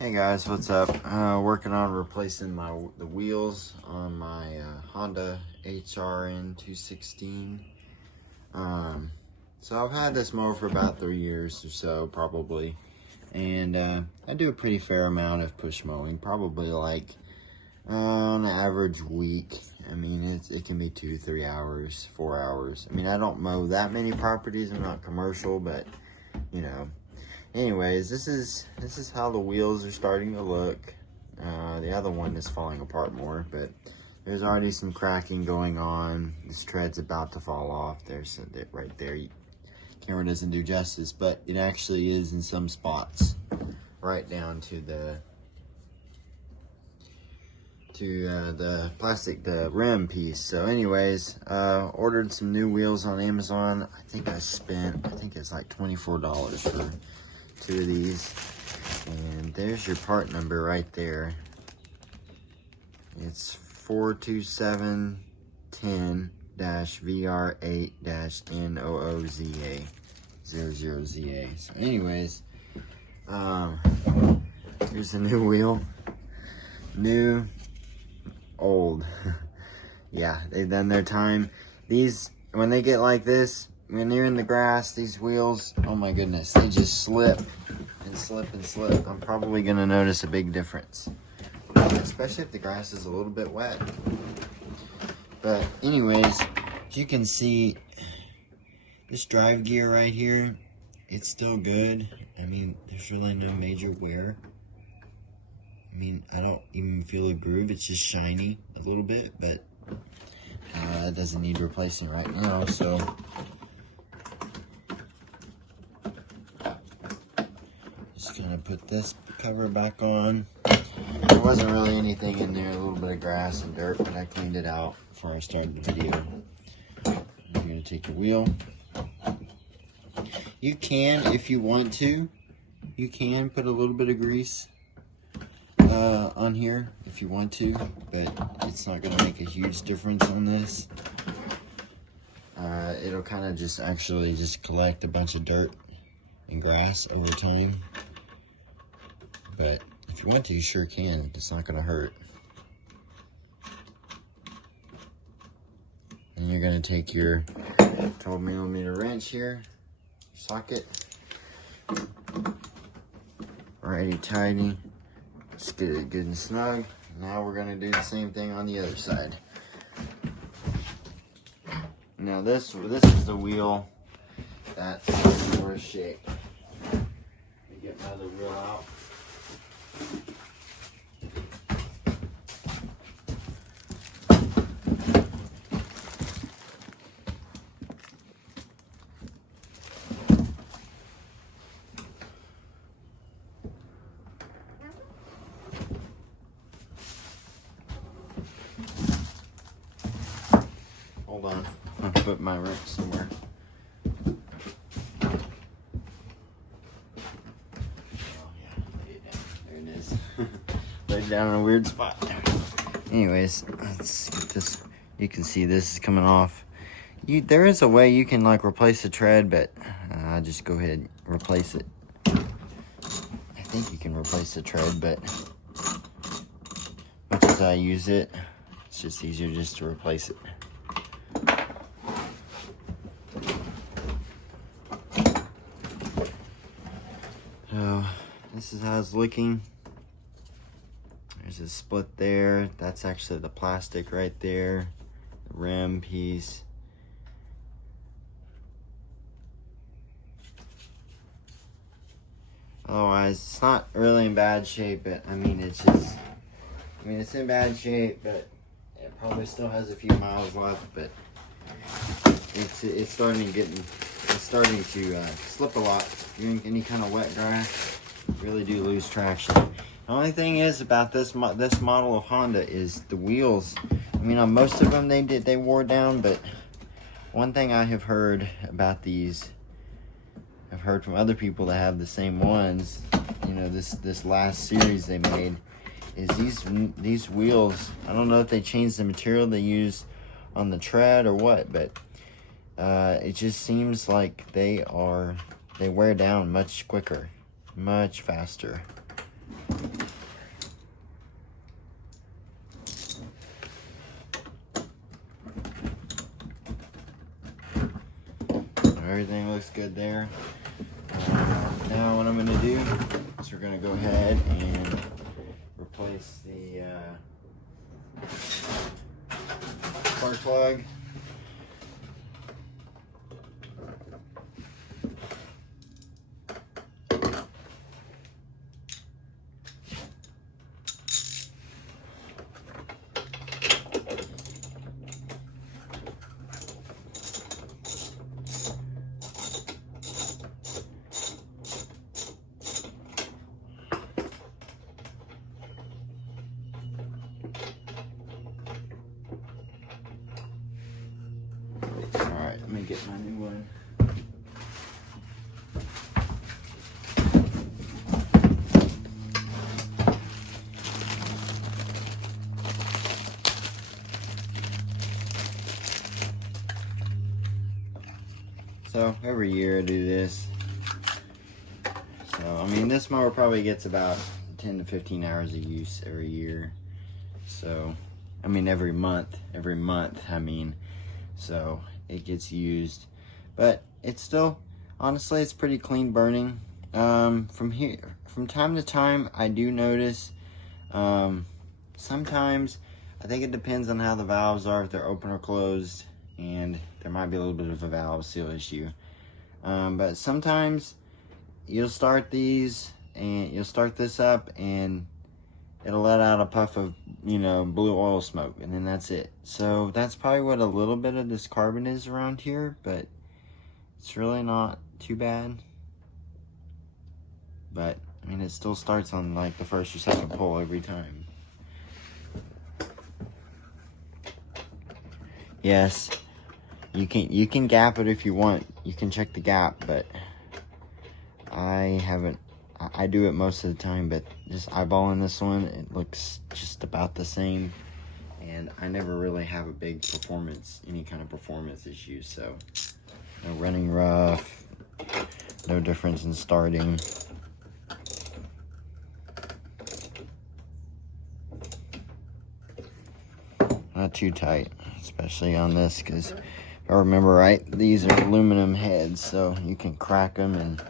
Hey guys, what's up? Working on replacing the wheels on my Honda HRN216. So I've had this mower for about 3 years or so, probably, and I do a pretty fair amount of push mowing, probably like on an average week. I mean, it can be 2-3 hours, 4 hours. I mean, I don't mow that many properties. I'm not commercial, but you know. Anyways, this is how the wheels are starting to look. The other one is falling apart more, but there's already some cracking going on. This tread's about to fall off. There's right there. Camera doesn't do justice, but it actually is in some spots, right down to the plastic, the rim piece. So anyways, ordered some new wheels on Amazon. I think it's like $24 for 2 of these, and there's your part number right there. It's 42710-VR8-NOOZA 00ZA. So anyways, here's the new wheel. New, old. Yeah, they've done their time. These, when they get like this, when they're in the grass, these wheels, oh my goodness, they just slip and slip and slip. I'm probably gonna notice a big difference, especially if the grass is a little bit wet. But anyways, you can see this drive gear right here, it's still good. I mean, there's really no major wear. I mean, I don't even feel a groove. It's just shiny a little bit, but it doesn't need replacing right now, so just gonna put this cover back on. There wasn't really anything in there, a little bit of grass and dirt, but I cleaned it out before I started the video. You're gonna take your wheel. You can, if you want to, you can put a little bit of grease on here if you want to, but it's not gonna make a huge difference on this. It'll kind of just collect a bunch of dirt and grass over time. But if you want to, you sure can. It's not gonna hurt. And you're gonna take your 12mm wrench here, socket, righty tighty. Just get it good and snug. Now we're gonna do the same thing on the other side. Now this is the wheel that's in worse shape. Let me get my other wheel out. Hold on, I'm gonna put my wrench somewhere. Oh yeah, lay it down. There it is. Laid it down in a weird spot. Anyways, let's get this. You can see this is coming off. There is a way you can like replace the tread, but I'll just go ahead and replace it. I think you can replace the tread, but much as I use it, it's just easier just to replace it. So this is how it's looking. There's a split there. That's actually the plastic right there, the rim piece. Otherwise, it's not really in bad shape, but I mean, it's in bad shape, but it probably still has a few miles left, but it's starting to slip a lot. If you're in any kind of wet grass, you really do lose traction. The only thing is about this model of Honda is the wheels. I mean, on most of them they wore down, but one thing I have heard about these, I've heard from other people that have the same ones, you know, this last series they made, is these wheels, I don't know if they changed the material they use on the tread or what, but it just seems like they wear down much quicker, much faster. looks good there. Now what I'm going to do is we're going to go ahead and replace the spark plug. Alright, let me get my new one. So every year I do this. So I mean, this mower probably gets about 10 to 15 hours of use every year. So I mean every month I mean, so it gets used, but it's still, honestly, it's pretty clean burning. From time to time I do notice sometimes, I think it depends on how the valves are, if they're open or closed, and there might be a little bit of a valve seal issue. But sometimes you'll start these and you'll start this up and it'll let out a puff of, you know, blue oil smoke, and then that's it. So that's probably what a little bit of this carbon is around here, but it's really not too bad. But I mean, it still starts on like the first or second pull every time. Yes, you can gap it if you want. You can check the gap, but I haven't. I do it most of the time, but just eyeballing this one, it looks just about the same, and I never really have a big any kind of performance issues. So no running rough, no difference in starting. Not too tight, especially on this, because if I remember right, these are aluminum heads, so you can crack them and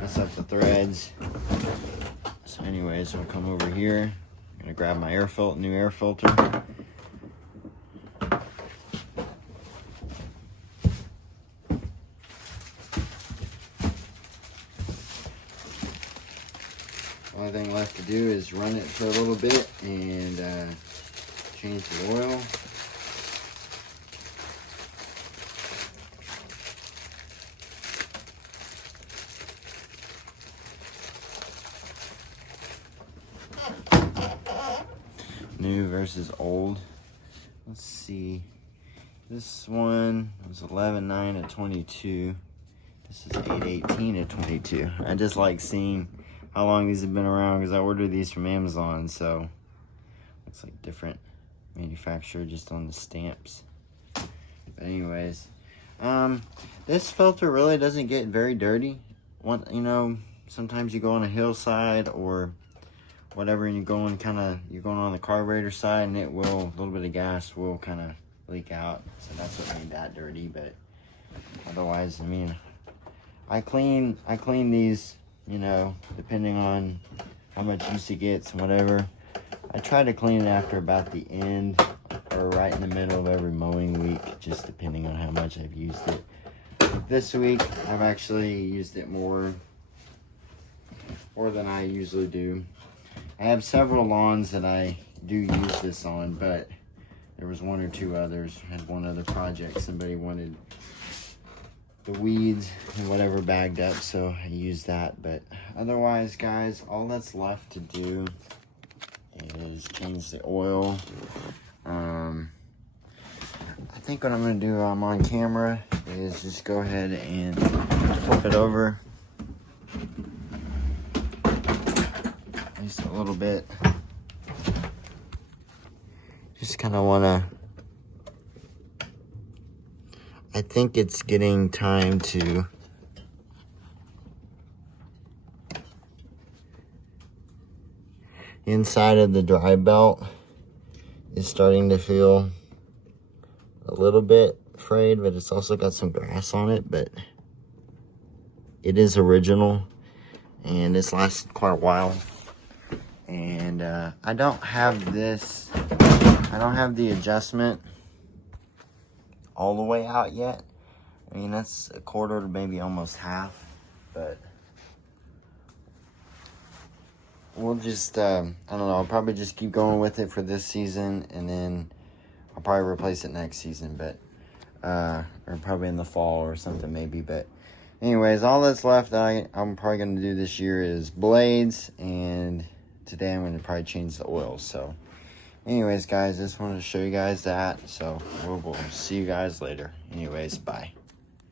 mess up the threads. So anyways, we'll come over here. I'm gonna grab my new air filter. Only thing left to do is run it for a little bit and change the oil. New versus old. Let's see. This one was 11.9 at 22. This is 8.18 at 22. I just like seeing how long these have been around because I ordered these from Amazon, so looks like different manufacturer just on the stamps. But anyways, this filter really doesn't get very dirty. You know, sometimes you go on a hillside or whatever, and you're going on the carburetor side, and a little bit of gas will kind of leak out. So that's what made that dirty. But otherwise, I mean, I clean these, you know, depending on how much use it gets and whatever. I try to clean it after about the end or right in the middle of every mowing week, just depending on how much I've used it. This week, I've actually used it more than I usually do. I have several lawns that I do use this on, but there was one or two others. I had one other project. Somebody wanted the weeds and whatever bagged up, so I used that. But otherwise, guys, all that's left to do is change the oil. I think what I'm going to do while I'm on camera is just go ahead and flip it over. Just a little bit. Just kind of want to, I think it's getting time to inside of the dry belt is starting to feel a little bit frayed, but it's also got some grass on it. But it is original, and it's lasted quite a while. And I don't have this, I don't have the adjustment all the way out yet. I mean, that's a quarter to maybe almost half, but we'll just, I don't know, I'll probably just keep going with it for this season, and then I'll probably replace it next season, but, or probably in the fall or something maybe, but anyways, all that's left that I'm probably going to do this year is blades, and today I'm going to probably change the oil. So anyways, guys, just wanted to show you guys that, so we'll see you guys later. Anyways, bye.